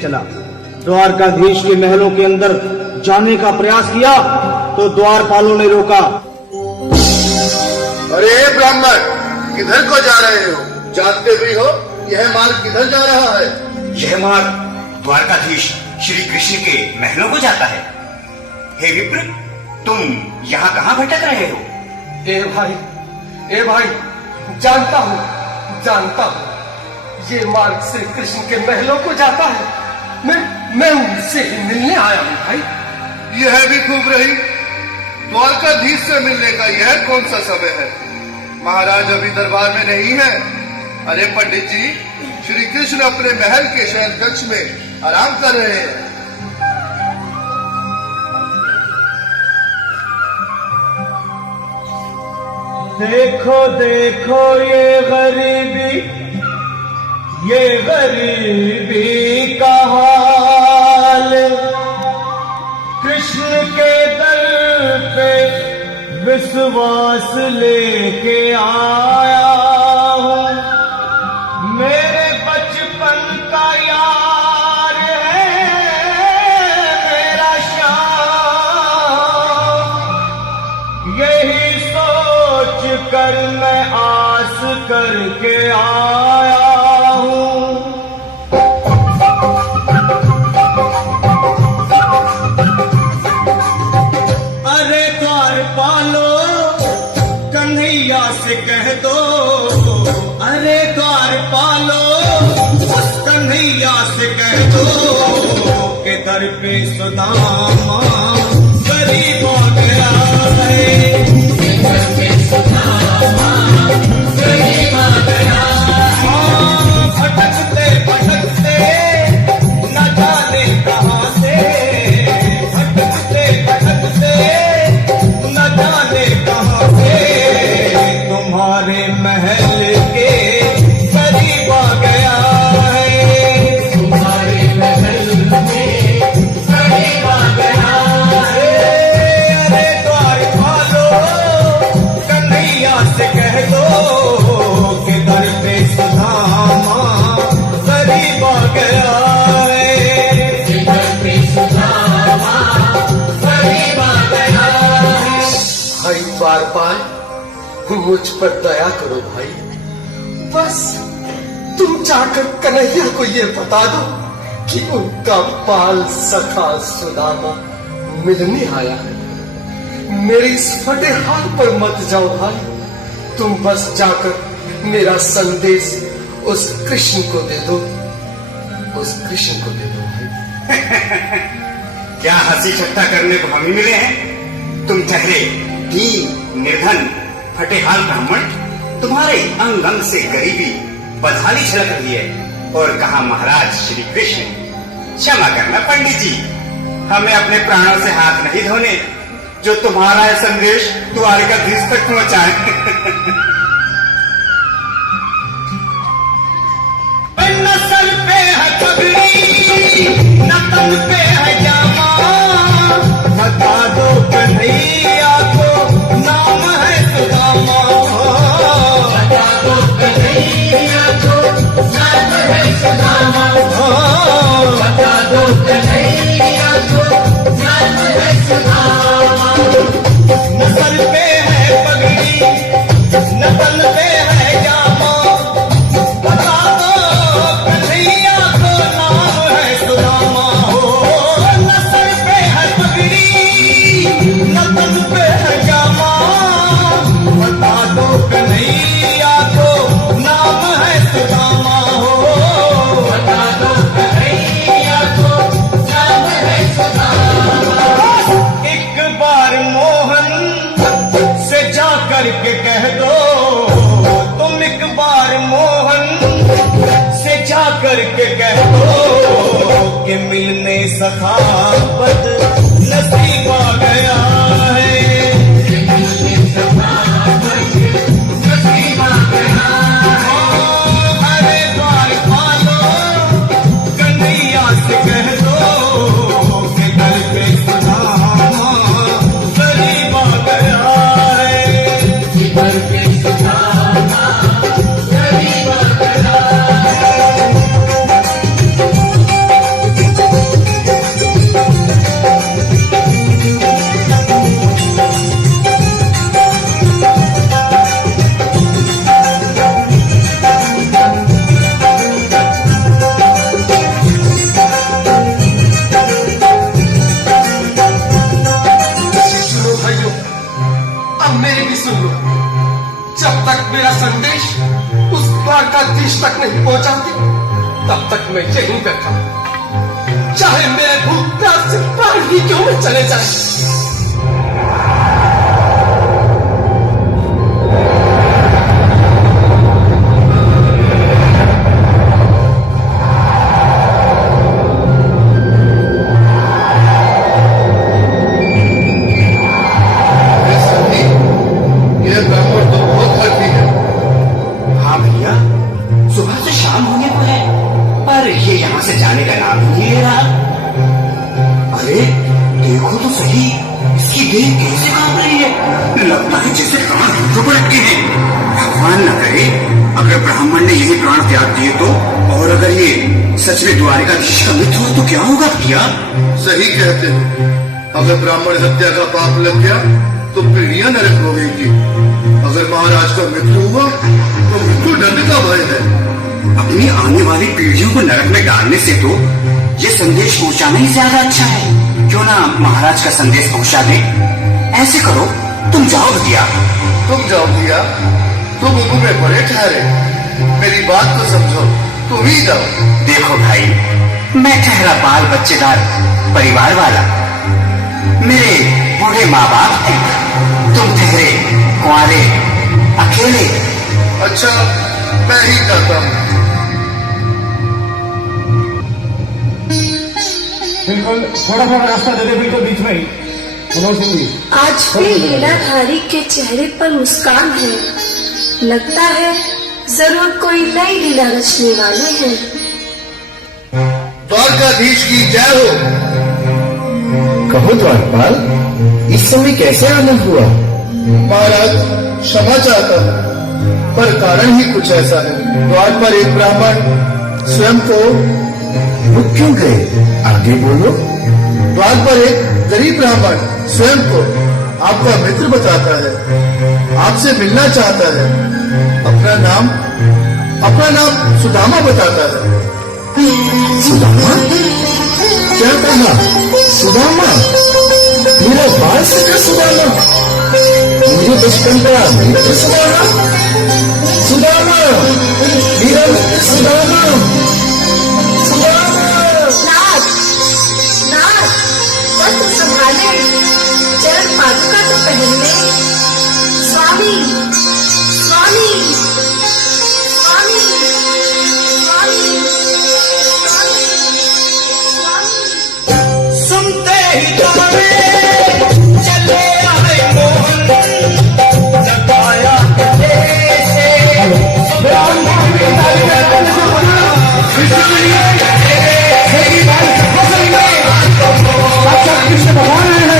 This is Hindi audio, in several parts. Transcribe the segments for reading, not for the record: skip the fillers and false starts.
चला। द्वारकाधीश के महलों के अंदर जाने का प्रयास किया तो द्वारपालों ने रोका। अरे ब्राह्मण, किधर को जा रहे हो? जानते भी हो यह मार्ग किधर जा रहा है? यह मार्ग द्वारकाधीश श्री कृष्ण के महलों को जाता है। हे विप्र, तुम यहाँ कहाँ भटक रहे हो? ए भाई, जानता हूँ ये मार्ग श्री कृष्ण के महलों को जाता है। मैं उनसे ही मिलने आया हूँ भाई। यह भी खूब रही। द्वारकाधीश से मिलने का यह कौन सा समय है? महाराज अभी दरबार में नहीं है। अरे पंडित जी, श्री कृष्ण अपने महल के शयन कक्ष में आराम कर रहे हैं। देखो देखो ये गरीबी का हाल, कृष्ण के दर पे विश्वास लेके आया हूँ। मेरे बचपन का यार है मेरा श्याम, यही सोच कर मैं आस करके आया हूँ। अरे द्वारपालो, कन्हैया से कह दो। अरे द्वारपालो, कन्हैया से कह दो कि दर पे सुदामा गरीब हो गया है। दर पे सुदामा गरीब हो गया है। भटकते भटकते न जाने कहाँ से, भटकते भटकते न जाने कहाँ से तुम्हारे महल के करीब आ गया है। तुम्हारे महल में करीब आ गया है। अरे द्वारपालो, कन्हैया से कह दो कि दर पे सुदामा करीब आ गया है। दर पे सुदामा करीब आ गया है। भाई द्वारपाल, मुझ पर दया करो भाई। बस तुम जाकर कन्हैया को ये बता दो कि उनका बाल सखा सुदामा मिलने आया है। मेरे इस फटे हाल पर मत जाओ भाई। तुम बस जाकर मेरा संदेश उस कृष्ण को दे दो। उस कृष्ण को दे दो भाई। क्या हंसी ठट्टा करने को हम ही मिले हैं? तुम ठहरे दीन निर्धन फटेहाल ब्राह्मण, तुम्हारे अंग अंग से गरीबी बदहाली झलक रही है। और कहा महाराज श्री कृष्ण, क्षमा करना पंडित जी, हमें अपने प्राणों से हाथ नहीं धोने जो तुम्हारा यह संदेश द्वारकाधीश तक पहुंचाए। न सर पे है पगड़ी, न तन पे है जामा, बता दो कन्हैया को नाम है सुदामा। बता दो कन्हैया को नाम है सुदामा। बता दो कन्हैया को नाम है सुदामा। न सर पे है पगड़ी, न तन पे है जामा, बता दो कन्हैया को नाम है सुदामा। न सर पे है पगड़ी, न तन पे है जामा, बता दो कन्हैया को नाम है सुदामा। बता दो कन्हैया को नाम है सुदामा। एक बार मोहन से जा करके कह दो, तुम एक बार मोहन से जा करके कह दो कि मिलने सखावत नसीब आ गया है। मिलने सखावत नसीब आ गया है। अरे द्वारपालो, कन्हैया से कह दो कि दर पे सुदामा करीब आ गया है। दर पे सुदामा करीब आ गया है। तक नहीं पहुंचाती तब तक मैं यहीं बैठा, चाहे मेरे भूख प्यास से प्राण ही क्यों में चले जाए। जाने का नाम ही नहीं ले रहा। अरे देखो तो सही, इसकी देह कैसे कांप रही है, लगता है जैसे प्राण घुटनों पर अटके हैं। भगवान न करे अगर ब्राह्मण ने यही प्राण त्याग दिए तो, और अगर ये सच में द्वारिकाधीश का मित्र हो तो क्या होगा भैया? सही कहते हो, अगर ब्राह्मण हत्या का पाप लग गया तो पीढ़ियां नरक होगी। अगर महाराज का मृत्यु हुआ तो मृत्यु दंड का भय है। अपनी आने वाली पीढ़ियों को नरक में डालने से तो ये संदेश पहुंचाना ही ज्यादा अच्छा है। क्यों ना महाराज का संदेश पहुंचा दे। ऐसे करो, तुम जाओ भैया। तुम जाओ भैया, तुम उम्र में बड़े ठहरे, मेरी बात तो समझो, तुम ही जाओ। देखो भाई, मैं ठहरा बाल बच्चेदार परिवार वाला, मेरे बूढ़े माँ बाप थे, तुम ठहरे कुंवारे अकेले। अच्छा, मैं ही जाता हूँ। बिल्कुल थोड़ा थोड़ा रास्ता दे दे, बिल्कुल बीच में ही। आज भी लीलाधारी के चेहरे पर मुस्कान है, लगता है जरूर कोई नई लीला रचने वाले हैं। द्वारकाधीश की जय हो। कहो द्वारपाल, इस समय कैसे आनंद हुआ? महाराज क्षमा चाहता हूँ, पर कारण ही कुछ ऐसा है। द्वार पर एक ब्राह्मण स्वयं को रुक क्यों गए? आगे बोलो। द्वार पर एक गरीब ब्राह्मण स्वयं को आपका मित्र बताता है, आपसे मिलना चाहता है। अपना नाम सुदामा बताता है। सुदामा? क्या कहा? सुदामा? मेरा बाल सखा सुदामा, मुझे बचपन का मित्र सुदामा, सुदामा, मेरा मित्र सुदामा, सुदामा। नाथ, नाथ, वस्त्र संभाले, चरण पादुका तो पहनने। स्वामी, स्वामी, स्वामी, स्वामी, स्वामी। सुनते ही तारे चले आए मोहन, लगाया कृष्ण भगवान है।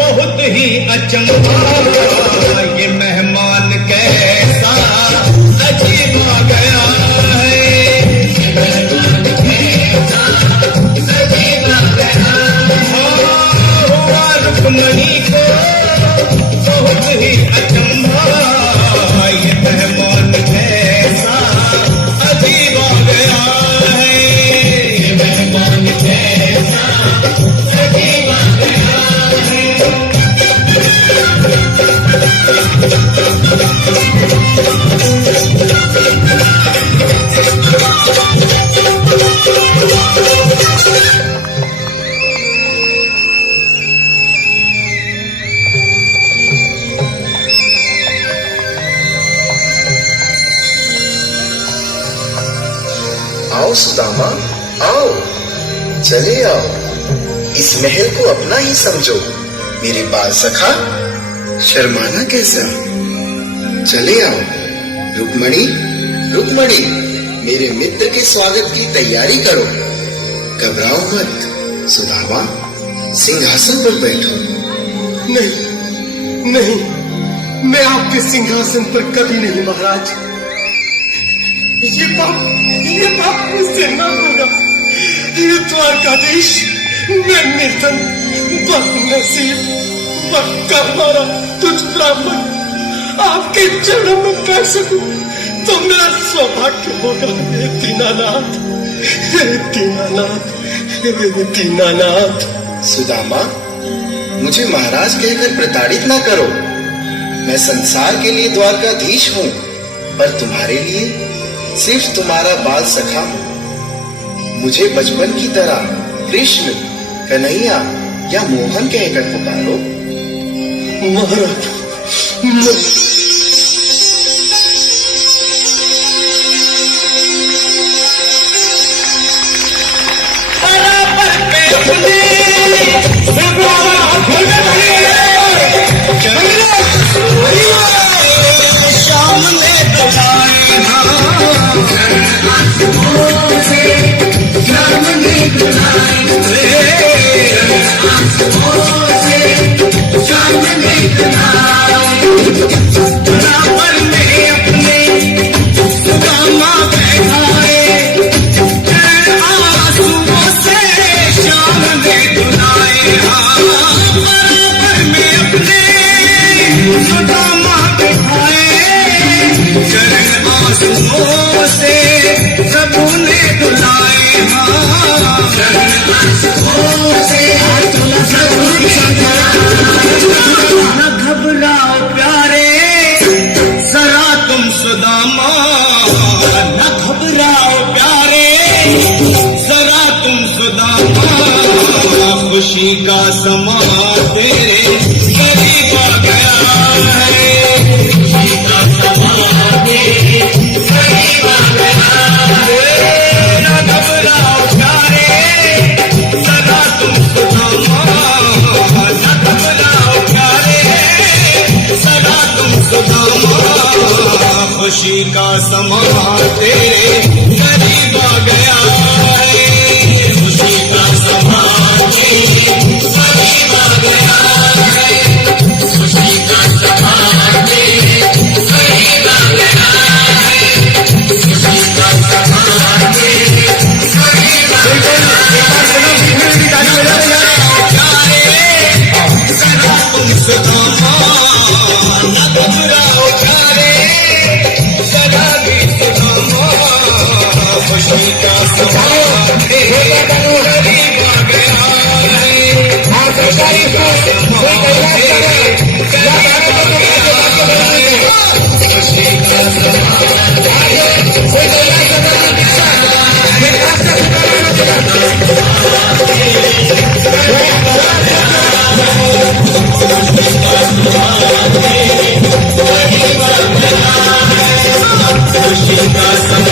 बहुत ही अचंभा, ये मेहमान कैसा अजीब आ गया है। हुआ रुक्मणी को बहुत ही अचंभा, ये मेहमान कैसा अजीब आ गया है। ये मेहमान कैसा अजीब आ गया है। आओ सुदामा, आओ, चले आओ, इस महल को अपना ही समझो। मेरे बाल सखा, शर्माना कैसा? चले आओ। रुक्मणी, रुक्मणी, मेरे मित्र के स्वागत की तैयारी करो। घबराओ मत सुदामा, सिंहासन पर बैठो। नहीं नहीं, मैं आपके सिंहासन पर कभी नहीं महाराज। ये पाप मुझसे न होगा। ये द्वारकाधीश, मैं निर्धन, बदनसीब, बदकर्मारा तुझ ब्राह्मण आपके चरणों में बैठ सकूं तो मेरा सौभाग्य होगा। हे दीनानाथ, हे दीनानाथ, हे दीनानाथ। सुदामा, मुझे महाराज कहकर प्रताड़ित ना करो। मैं संसार के लिए द्वारकाधीश हूँ, पर तुम्हारे लिए सिर्फ तुम्हारा बाल सखा हूँ। मुझे बचपन की तरह कृष्ण, कन्हैया या मोहन कहकर पुकारो। महाराज, खुशी का समा तेरे करीब आ गया है। खुशी का समा तेरे करीब आ गया है। न घबराओ प्यारे, सदा तुम सुदामा। न घबराओ प्यारे, सदा तुम सुदामा। खुशी का समा तेरे करीब आ गया है। खुशी का समा खुशी का